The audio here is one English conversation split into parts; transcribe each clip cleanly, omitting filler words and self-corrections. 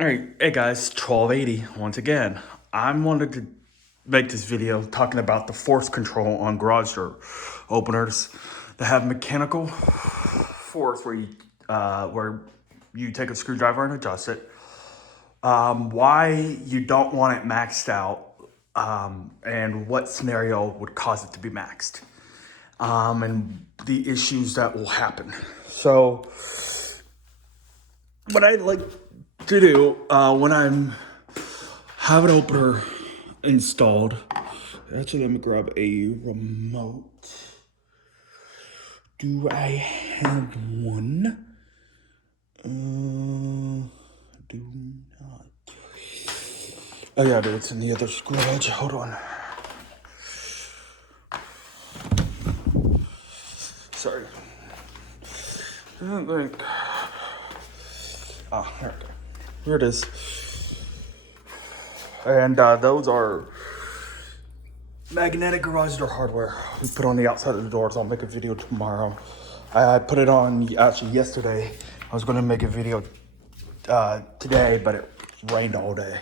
All right, hey guys, 1280 once again. I wanted to make this video talking about the force control on garage door openers that have mechanical force where you take a screwdriver and adjust it. Why you don't want it maxed out, and what scenario would cause it to be maxed, and the issues that will happen. So what I like to do when I'm have an opener installed. Actually, let me grab a remote. Do I have one? Do not. Oh yeah, dude, it's in the other garage. Hold on. Sorry. I don't think. Ah, there we go. Here it is. And those are magnetic garage door hardware we put on the outside of the doors. I'll make a video tomorrow. I put it on actually yesterday. I was going to make a video today, but it rained all day.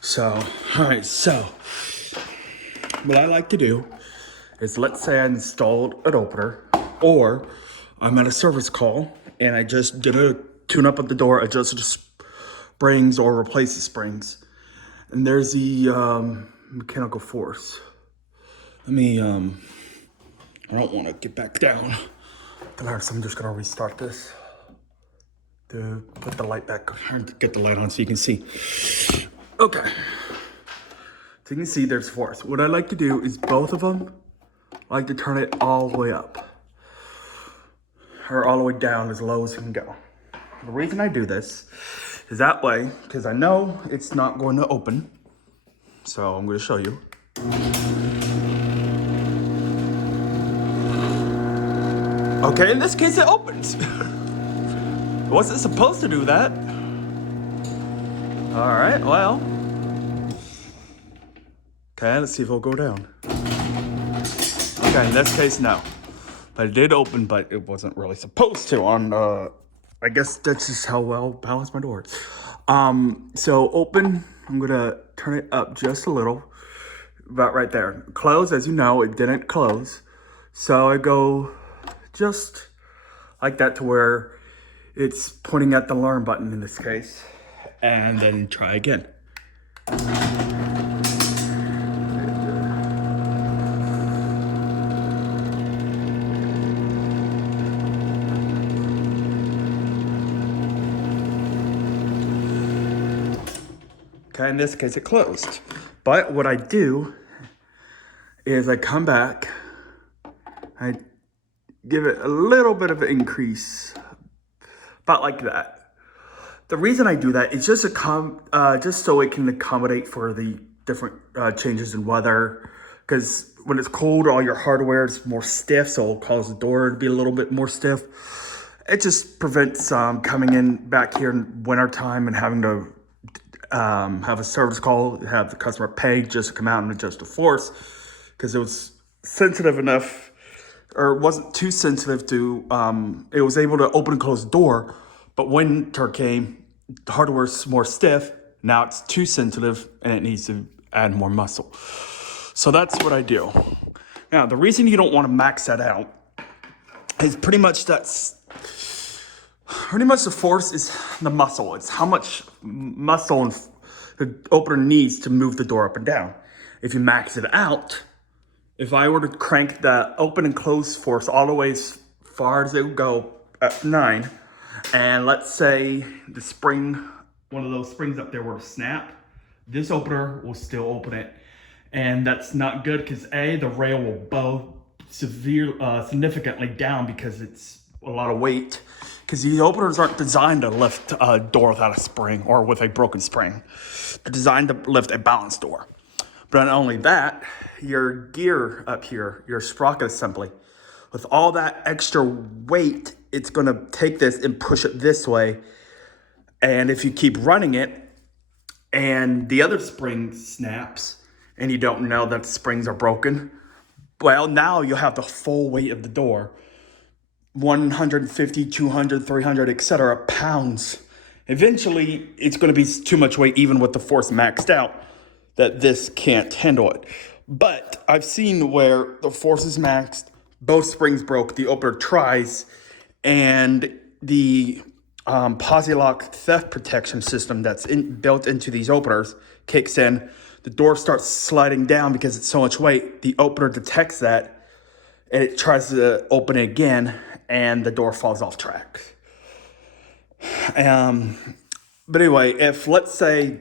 So, all right. So, what I like to do is, let's say I installed an opener, or I'm at a service call and I just did a tune up of the door, adjusted the springs or replace the springs, and there's the mechanical force. Let me, I don't want to get back down. So I'm just gonna restart this to put the light back, get the light on so you can see. Okay, so you can see there's force. What I like to do is both of them, I like to turn it all the way up, or all the way down as low as you can go. The reason I do this is that way, because I know it's not going to open. So I'm going to show you. Okay, in this case it opens. It wasn't supposed to do that. All right, well. Okay, let's see if it'll go down. Okay, in this case, no. But it did open, but it wasn't really supposed to on, I guess that's just how well balanced my door is. So open, I'm gonna turn it up just a little, about right there. Close, as you know, it didn't close. So I go just like that to where it's pointing at the alarm button in this case, and then try again. Okay, in this case it closed. But what I do is I come back, I give it a little bit of an increase, about like that. The reason I do that is just just so it can accommodate for the different changes in weather. Because when it's cold, all your hardware is more stiff, so it'll cause the door to be a little bit more stiff. It just prevents coming in back here in wintertime and having to have a service call, have the customer pay just to come out and adjust the force, because it was sensitive enough, or it wasn't too sensitive to, it was able to open and close the door, but winter came, the hardware's more stiff, now it's too sensitive and it needs to add more muscle. So that's what I do. Now, the reason you don't want to max that out is pretty much the force is the muscle. It's how much muscle the opener needs to move the door up and down. If you max it out, if I were to crank the open and close force all the way as far as it would go at 9, and let's say the spring, one of those springs up there were to snap, this opener will still open it. And that's not good, because A, the rail will bow significantly down because it's a lot of weight. Because these openers aren't designed to lift a door without a spring or with a broken spring. They're designed to lift a balanced door. But not only that, your gear up here, your sprocket assembly, with all that extra weight, it's going to take this and push it this way. And if you keep running it and the other spring snaps and you don't know that the springs are broken, well, now you'll have the full weight of the door, 150, 200, 300, etc. pounds Eventually, it's going to be too much weight, even with the force maxed out, that this can't handle it. But I've seen where the force is maxed, both springs broke, the opener tries, and the Posi-Lock theft protection system that's built into these openers kicks in. The door starts sliding down because it's so much weight. The opener detects that, and it tries to open it again, and the door falls off track. But anyway, if let's say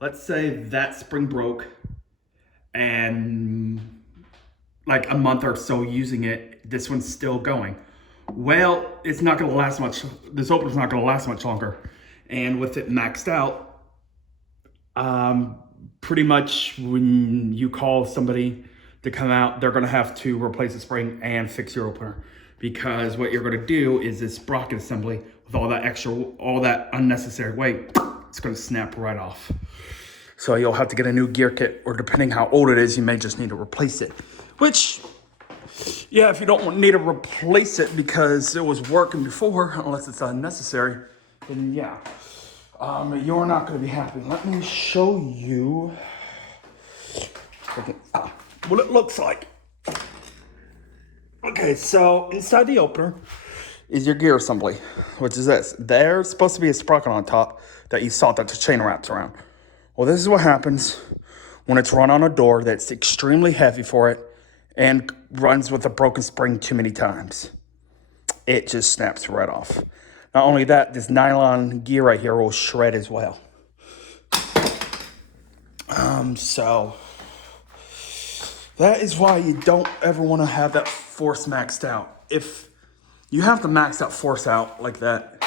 that spring broke, and like a month or so using it, this one's still going. Well, it's not going to last much. This opener's not going to last much longer, and with it maxed out, pretty much when you call somebody to come out, they're going to have to replace the spring and fix your opener, because what you're going to do is this sprocket assembly with all that unnecessary weight, it's going to snap right off. So you'll have to get a new gear kit, or depending how old it is, you may just need to replace it. Which, yeah, if you don't need to replace it because it was working before, unless it's unnecessary, then yeah, you're not going to be happy. Let me show you what it looks like. Okay, so inside the opener is your gear assembly, which is this. There's supposed to be a sprocket on top that you saw that the chain wraps around. Well, this is what happens when it's run on a door that's extremely heavy for it and runs with a broken spring too many times. It just snaps right off. Not only that, this nylon gear right here will shred as well. So that is why you don't ever want to have that force maxed out. If you have to max that force out like that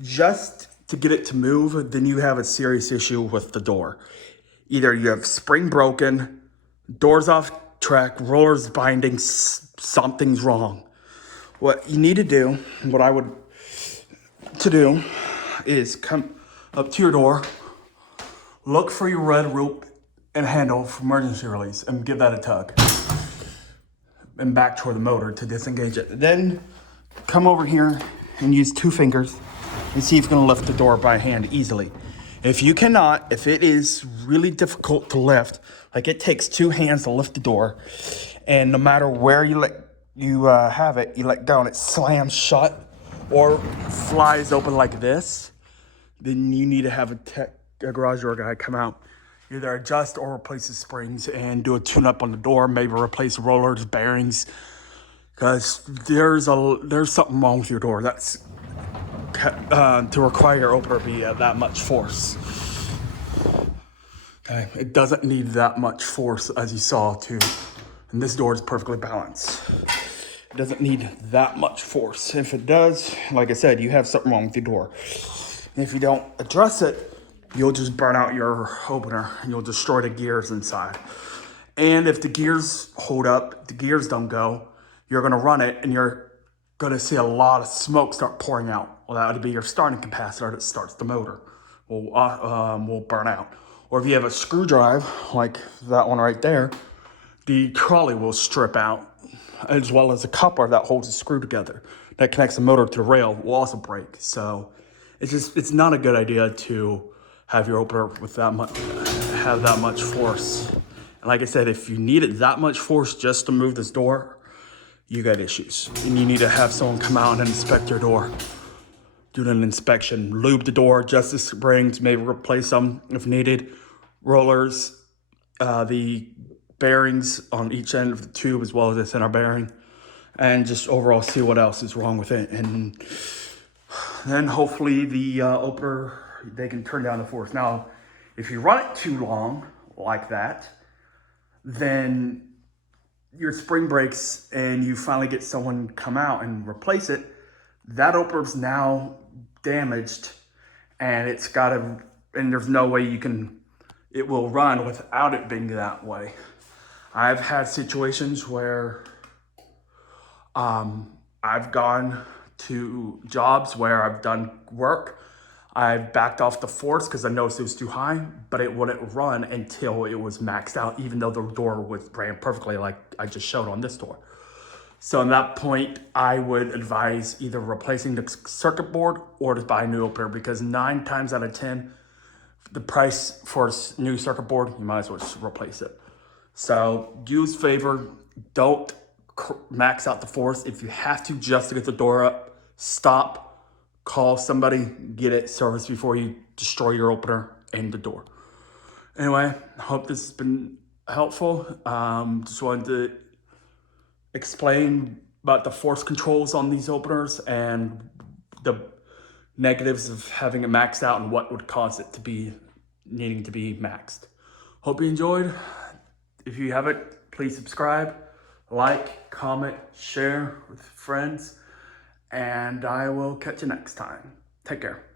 just to get it to move, then you have a serious issue with the door. Either you have spring broken, doors off track, rollers binding, something's wrong. What you need to do, what I would to do, is come up to your door, look for your red rope and handle for emergency release, and give that a tug. And back toward the motor to disengage it. Then come over here and use 2 fingers and see if you can lift the door by hand easily. If you cannot, if it is really difficult to lift, like it takes 2 hands to lift the door, and no matter where you have it, you let go and it slams shut or flies open like this, then you need to have a garage door guy come out, either adjust or replace the springs and do a tune-up on the door, maybe replace rollers, bearings, because there's something wrong with your door. That's to require your opener to be at that much force. Okay, it doesn't need that much force, as you saw too, and this door is perfectly balanced. It doesn't need that much force. If it does, like I said, you have something wrong with your door. And if you don't address it, you'll just burn out your opener and you'll destroy the gears inside. And if the gears hold up, the gears don't go, you're gonna run it and you're gonna see a lot of smoke start pouring out. Well, that would be your starting capacitor that starts the motor. Will burn out. Or if you have a screw drive, like that one right there, the trolley will strip out, as well as the coupler that holds the screw together that connects the motor to the rail will also break. So it's not a good idea to have your opener with that much force. And like I said, if you needed that much force just to move this door, you got issues. And you need to have someone come out and inspect your door. Do an inspection, lube the door, adjust the springs, maybe replace them if needed, rollers, the bearings on each end of the tube as well as the center bearing, and just overall see what else is wrong with it. And then hopefully the opener, they can turn down the force. Now, if you run it too long like that, then your spring breaks and you finally get someone come out and replace it, that opener's now damaged, and and there's no way it will run without it being that way. I've had situations where I've gone to jobs where I've done work. I've backed off the force because I noticed it was too high, but it wouldn't run until it was maxed out, even though the door ran perfectly like I just showed on this door. So at that point, I would advise either replacing the circuit board or to buy a new opener, because 9 times out of 10, the price for a new circuit board, you might as well just replace it. So use favor, don't max out the force. If you have to just to get the door up, stop, call somebody, get it serviced before you destroy your opener and the door. Anyway, I hope this has been helpful. Just wanted to explain about the force controls on these openers and the negatives of having it maxed out and what would cause it to be needing to be maxed. Hope you enjoyed. If you haven't, please subscribe, like, comment, share with friends, and I will catch you next time. Take care.